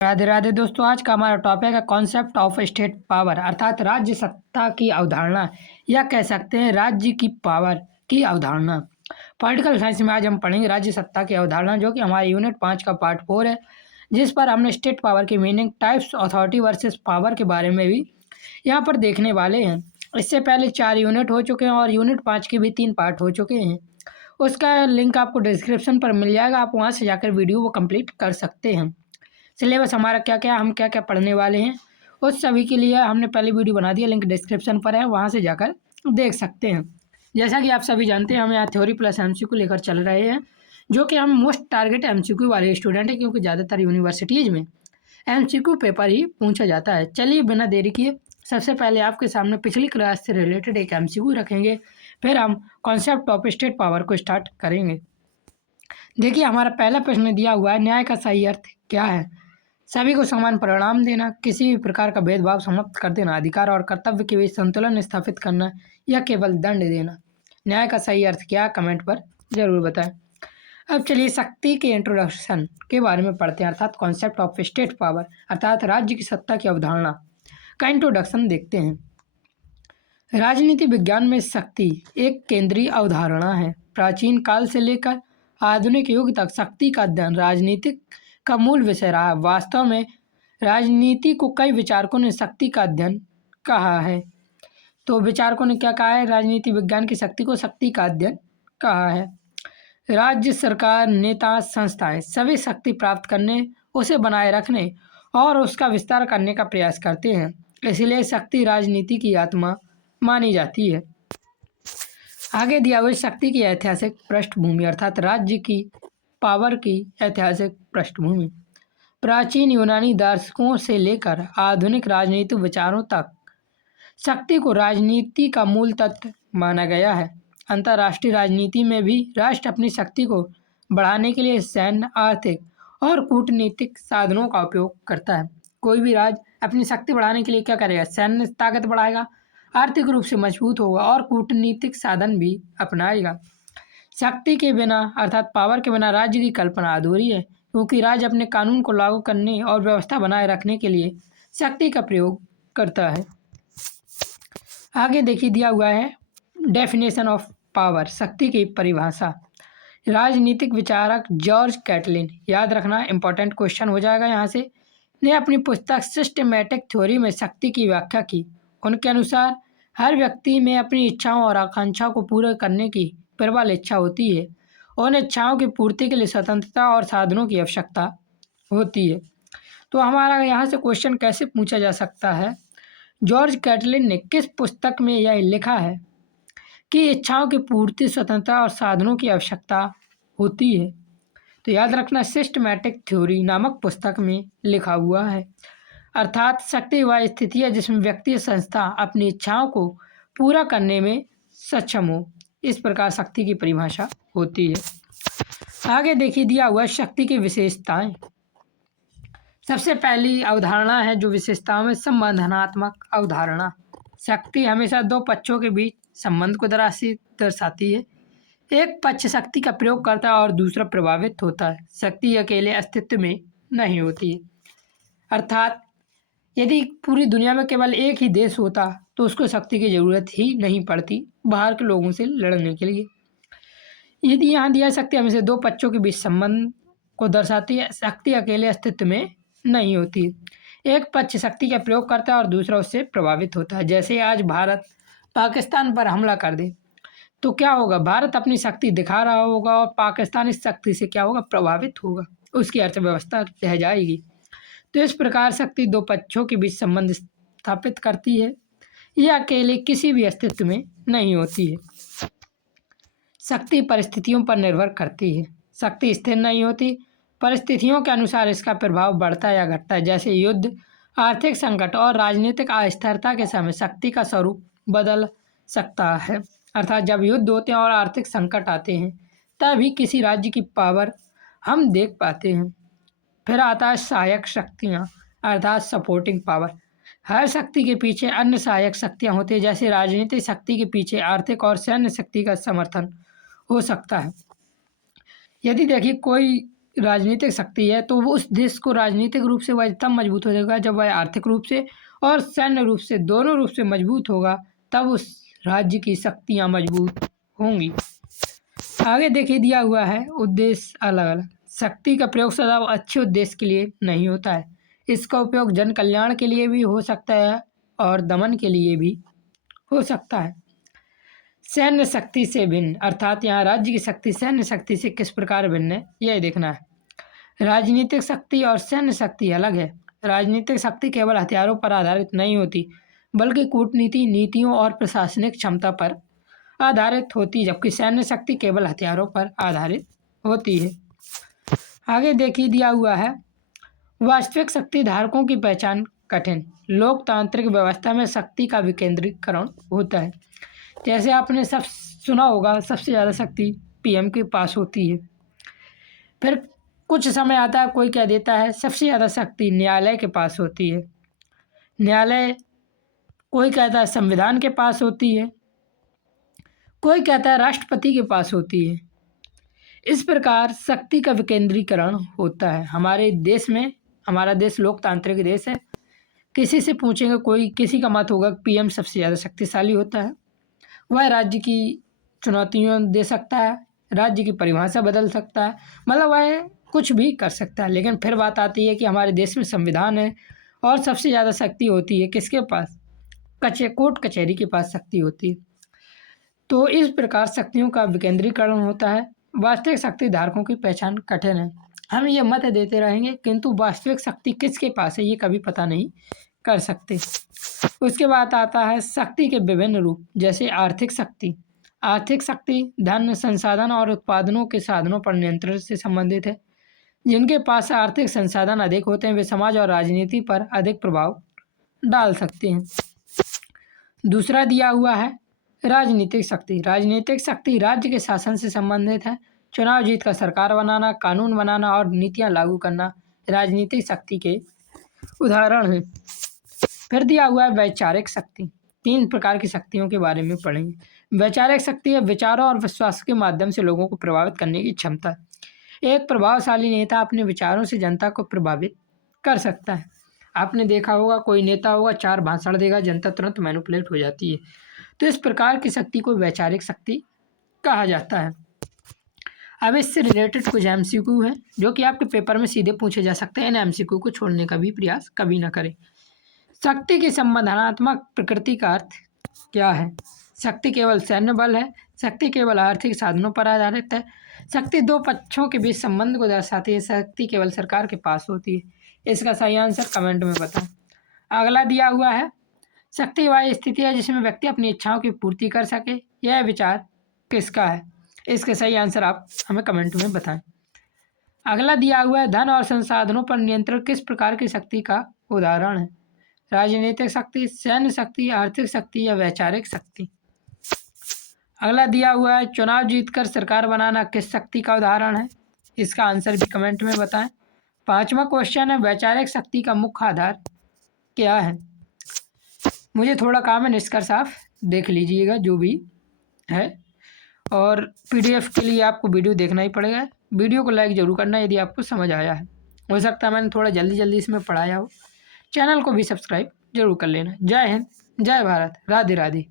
राधे राधे दोस्तों। आज का हमारा टॉपिक है कॉन्सेप्ट ऑफ स्टेट पावर अर्थात राज्य सत्ता की अवधारणा या कह सकते हैं राज्य की पावर की अवधारणा। पॉलिटिकल साइंस में आज हम पढ़ेंगे राज्य सत्ता की अवधारणा, जो कि हमारे यूनिट 5 का पार्ट 4 है, जिस पर हमने स्टेट पावर की meaning, types, authority versus power के बारे में भी यहाँ पर देखने वाले हैं। इससे पहले 4 यूनिट हो चुके हैं और यूनिट 5 के भी 3 पार्ट हो चुके हैं। उसका लिंक आपको डिस्क्रिप्शन पर मिल जाएगा, आप वहाँ से जाकर वीडियो को कंप्लीट कर सकते हैं। सिलेबस हमारा क्या क्या, हम क्या क्या पढ़ने वाले हैं, उस सभी के लिए हमने पहले वीडियो बना दिया, लिंक डिस्क्रिप्शन पर है, वहाँ से जाकर देख सकते हैं। जैसा कि आप सभी जानते हैं, हम यहाँ थ्योरी प्लस एमसीक्यू लेकर चल रहे हैं, जो कि हम मोस्ट टारगेट एमसीक्यू वाले स्टूडेंट हैं, क्योंकि ज़्यादातर यूनिवर्सिटीज़ में एमसीक्यू पेपर ही पूछा जाता है। चलिए बिना देरी किए सबसे पहले आपके सामने पिछली क्लास से रिलेटेड एक एमसीक्यू रखेंगे, फिर हम कॉन्सेप्ट ऑफ स्टेट पावर को स्टार्ट करेंगे। देखिए, हमारा पहला प्रश्न दिया हुआ है, न्याय का सही अर्थ क्या है? सभी को समान परिणाम देना, किसी भी प्रकार का भेदभाव समाप्त कर देना, अधिकार और कर्तव्य के बीच संतुलन स्थापित करना, या केवल दंड देना। न्याय का सही अर्थ क्या, कमेंट पर जरूर बताएं। अब चलिए शक्ति के इंट्रोडक्शन के बारे में पढ़ते हैं, अर्थात कॉन्सेप्ट ऑफ स्टेट पावर अर्थात राज्य की सत्ता की अवधारणा का इंट्रोडक्शन देखते हैं। राजनीति विज्ञान में शक्ति एक केंद्रीय अवधारणा है। प्राचीन काल से लेकर आधुनिक युग तक शक्ति का अध्ययन राजनीतिक का मूल विषय रहा। वास्तव में राजनीति को कई विचारकों ने शक्ति का अध्ययन कहा है। तो विचारकों ने क्या कहा है? राजनीति विज्ञान की शक्ति को शक्ति का अध्ययन कहा है। राज्य सरकार, नेता, संस्थाएं सभी शक्ति प्राप्त करने, उसे बनाए रखने और उसका विस्तार करने का प्रयास करते हैं। इसलिए शक्ति राजनीति की आत्मा मानी जाती है। आगे दिया हुआ शक्ति की ऐतिहासिक पृष्ठभूमि अर्थात राज्य की पावर की ऐतिहासिक पृष्ठभूमि। प्राचीन यूनानी दार्शनिकों से लेकर आधुनिक राजनीतिक विचारों तक शक्ति को राजनीति का मूल तत्व माना गया है। अंतर्राष्ट्रीय राजनीति में भी राष्ट्र अपनी शक्ति को बढ़ाने के लिए सैन्य, आर्थिक और कूटनीतिक साधनों का उपयोग करता है। कोई भी राज्य अपनी शक्ति बढ़ाने के लिए क्या करेगा? सैन्य ताकत बढ़ाएगा, आर्थिक रूप से मजबूत होगा और कूटनीतिक साधन भी अपनाएगा। शक्ति के बिना अर्थात पावर के बिना राज्य की कल्पना अधूरी है, क्योंकि राज्य अपने कानून को लागू करने और व्यवस्था बनाए रखने के लिए शक्ति का प्रयोग करता है। आगे देखिए दिया हुआ है डेफिनेशन ऑफ पावर, शक्ति की परिभाषा। राजनीतिक विचारक जॉर्ज कैटलिन, याद रखना इंपॉर्टेंट क्वेश्चन हो जाएगा यहाँ से, ने अपनी पुस्तक सिस्टेमैटिक थ्योरी में शक्ति की व्याख्या की। उनके अनुसार हर व्यक्ति में अपनी इच्छाओं और आकांक्षाओं को पूरा करने की प्रबल इच्छा होती है। उन इच्छाओं की पूर्ति के लिए स्वतंत्रता और साधनों की आवश्यकता होती है। तो हमारा यहाँ से क्वेश्चन कैसे पूछा जा सकता है? जॉर्ज कैटलिन ने किस पुस्तक में यह लिखा है कि इच्छाओं की पूर्ति, स्वतंत्रता और साधनों की आवश्यकता होती है? तो याद रखना सिस्टमैटिक थ्योरी नामक पुस्तक में लिखा हुआ है। अर्थात शक्ति वह स्थिति है जिसमें व्यक्ति या संस्था अपनी इच्छाओं को पूरा करने में सक्षम हो। इस प्रकार शक्ति की परिभाषा होती है। आगे देखिए दिया हुआ शक्ति की विशेषताएं। सबसे पहली अवधारणा है जो विशेषताओं में संबंधनात्मक अवधारणा। शक्ति हमेशा दो पक्षों के बीच संबंध को दर्शाती है। एक पक्ष शक्ति का प्रयोग करता है और दूसरा प्रभावित होता है। शक्ति अकेले अस्तित्व में नहीं होती है। अर्थात यदि पूरी दुनिया में केवल एक ही देश होता तो उसको शक्ति की जरूरत ही नहीं पड़ती बाहर के लोगों से लड़ने के लिए। यदि यहाँ दिया शक्ति हमेशा दो पक्षों के बीच संबंध को दर्शाती है। शक्ति अकेले अस्तित्व में नहीं होती है। एक पक्ष शक्ति का प्रयोग करता है और दूसरा उससे प्रभावित होता है। जैसे आज भारत पाकिस्तान पर हमला कर दे तो क्या होगा? भारत अपनी शक्ति दिखा रहा होगा और पाकिस्तान इस शक्ति से क्या होगा? प्रभावित होगा, उसकी अर्थव्यवस्था रह जाएगी। तो इस प्रकार शक्ति दो पक्षों के बीच संबंध स्थापित करती है। यह अकेले किसी भी अस्तित्व में नहीं होती है। शक्ति परिस्थितियों पर निर्भर करती है। शक्ति स्थिर नहीं होती, परिस्थितियों के अनुसार इसका प्रभाव बढ़ता या घटता है। जैसे युद्ध, आर्थिक संकट और राजनीतिक अस्थिरता के समय शक्ति का स्वरूप बदल सकता है। अर्थात जब युद्ध होते हैं और आर्थिक संकट आते हैं तभी किसी राज्य की पावर हम देख पाते हैं। फिर आता है सहायक शक्तियाँ अर्थात सपोर्टिंग पावर। हर शक्ति के पीछे अन्य सहायक शक्तियाँ होती हैं। जैसे राजनीतिक शक्ति के पीछे आर्थिक और सैन्य शक्ति का समर्थन हो सकता है। यदि देखिए कोई राजनीतिक शक्ति है तो वो उस देश को राजनीतिक रूप से वह तब मजबूत हो जाएगा जब वह आर्थिक रूप से और सैन्य रूप से दोनों रूप से मजबूत होगा, तब उस राज्य की शक्तियाँ मजबूत होंगी। आगे देखिए दिया हुआ है उद्देश्य अलग अलग। शक्ति का प्रयोग सदा अच्छे उद्देश्य के लिए नहीं होता है। इसका उपयोग जन कल्याण के लिए भी हो सकता है और दमन के लिए भी हो सकता है। सैन्य शक्ति से भिन्न, अर्थात यहाँ राज्य की शक्ति सैन्य शक्ति से किस प्रकार भिन्न है यह देखना है। राजनीतिक शक्ति और सैन्य शक्ति अलग है। राजनीतिक शक्ति केवल हथियारों पर आधारित नहीं होती, बल्कि कूटनीति, नीतियों और प्रशासनिक क्षमता पर आधारित होती, जबकि सैन्य शक्ति केवल हथियारों पर आधारित होती है। आगे देखिए दिया हुआ है वास्तविक शक्ति धारकों की पहचान कठिन। लोकतांत्रिक व्यवस्था में शक्ति का विकेंद्रीकरण होता है। जैसे आपने सब सुना होगा, सबसे ज़्यादा शक्ति पीएम के पास होती है। फिर कुछ समय आता है कोई कह देता है सबसे ज़्यादा शक्ति न्यायालय के पास होती है। न्यायालय कोई कहता है संविधान के पास होती है, कोई कहता है राष्ट्रपति के पास होती है। इस प्रकार शक्ति का विकेंद्रीकरण होता है। हमारे देश में, हमारा देश लोकतांत्रिक देश है। किसी से पूछेंगे, कोई किसी का मत होगा पीएम सबसे ज़्यादा शक्तिशाली होता है। वह राज्य की चुनौतियाँ दे सकता है, राज्य की परिभाषा बदल सकता है, मतलब वह कुछ भी कर सकता है। लेकिन फिर बात आती है कि हमारे देश में संविधान है और सबसे ज़्यादा शक्ति होती है किसके पास? कोर्ट कचहरी के पास शक्ति होती है। तो इस प्रकार शक्तियों का विकेंद्रीकरण होता है। वास्तविक शक्ति धारकों की पहचान कठिन है। हम ये मत देते रहेंगे, किंतु वास्तविक शक्ति किसके पास है ये कभी पता नहीं कर सकते। उसके बाद आता है शक्ति के विभिन्न रूप, जैसे आर्थिक शक्ति। आर्थिक शक्ति धन, संसाधन और उत्पादनों के साधनों पर नियंत्रण से संबंधित है। जिनके पास आर्थिक संसाधन अधिक होते हैं वे समाज और राजनीति पर अधिक प्रभाव डाल सकते हैं। दूसरा दिया हुआ है राजनीतिक शक्ति। राजनीतिक शक्ति राज्य के शासन से संबंधित है। चुनाव जीतकर सरकार बनाना, कानून बनाना और नीतियां लागू करना राजनीतिक शक्ति के उदाहरण हैं। फिर दिया हुआ है वैचारिक शक्ति। 3 प्रकार की शक्तियों के बारे में पढ़ेंगे। वैचारिक शक्ति है विचारों और विश्वास के माध्यम से लोगों को प्रभावित करने की क्षमता। एक प्रभावशाली नेता अपने विचारों से जनता को प्रभावित कर सकता है। आपने देखा होगा कोई नेता होगा 4 भाषण देगा, जनता तुरंत मैनिपुलेट हो जाती है। तो इस प्रकार की शक्ति को वैचारिक शक्ति कहा जाता है। अब इससे रिलेटेड कुछ एमसीक्यू हैं जो कि आपके पेपर में सीधे पूछे जा सकते हैं। इन एमसीक्यू को छोड़ने का भी प्रयास कभी ना करें। शक्ति की संबंधात्मक प्रकृति का अर्थ क्या है? शक्ति केवल सैन्य बल है। शक्ति केवल आर्थिक साधनों पर आधारित है। शक्ति 2 पक्षों के बीच संबंध को दर्शाती है। शक्ति केवल सरकार के पास होती है। इसका सही आंसर कमेंट में बताएं। अगला दिया हुआ है शक्ति वह स्थिति है जिसमें व्यक्ति अपनी इच्छाओं की पूर्ति कर सके। यह विचार किसका है? इसके सही आंसर आप हमें कमेंट में बताएं। अगला दिया हुआ है धन और संसाधनों पर नियंत्रण किस प्रकार की शक्ति का उदाहरण है? राजनीतिक शक्ति, सैन्य शक्ति, आर्थिक शक्ति या वैचारिक शक्ति। अगला दिया हुआ है चुनाव जीतकर सरकार बनाना किस शक्ति का उदाहरण है? इसका आंसर भी कमेंट में बताएं। 5वां क्वेश्चन है वैचारिक शक्ति का मुख्य आधार क्या है? मुझे थोड़ा काम है, निष्कर्ष आप देख लीजिएगा जो भी है, और पीडीएफ के लिए आपको वीडियो देखना ही पड़ेगा। वीडियो को लाइक जरूर करना यदि आपको समझ आया है। हो सकता है मैंने थोड़ा जल्दी इसमें पढ़ाया हो। चैनल को भी सब्सक्राइब जरूर कर लेना। जय हिंद, जय भारत, राधे राधे।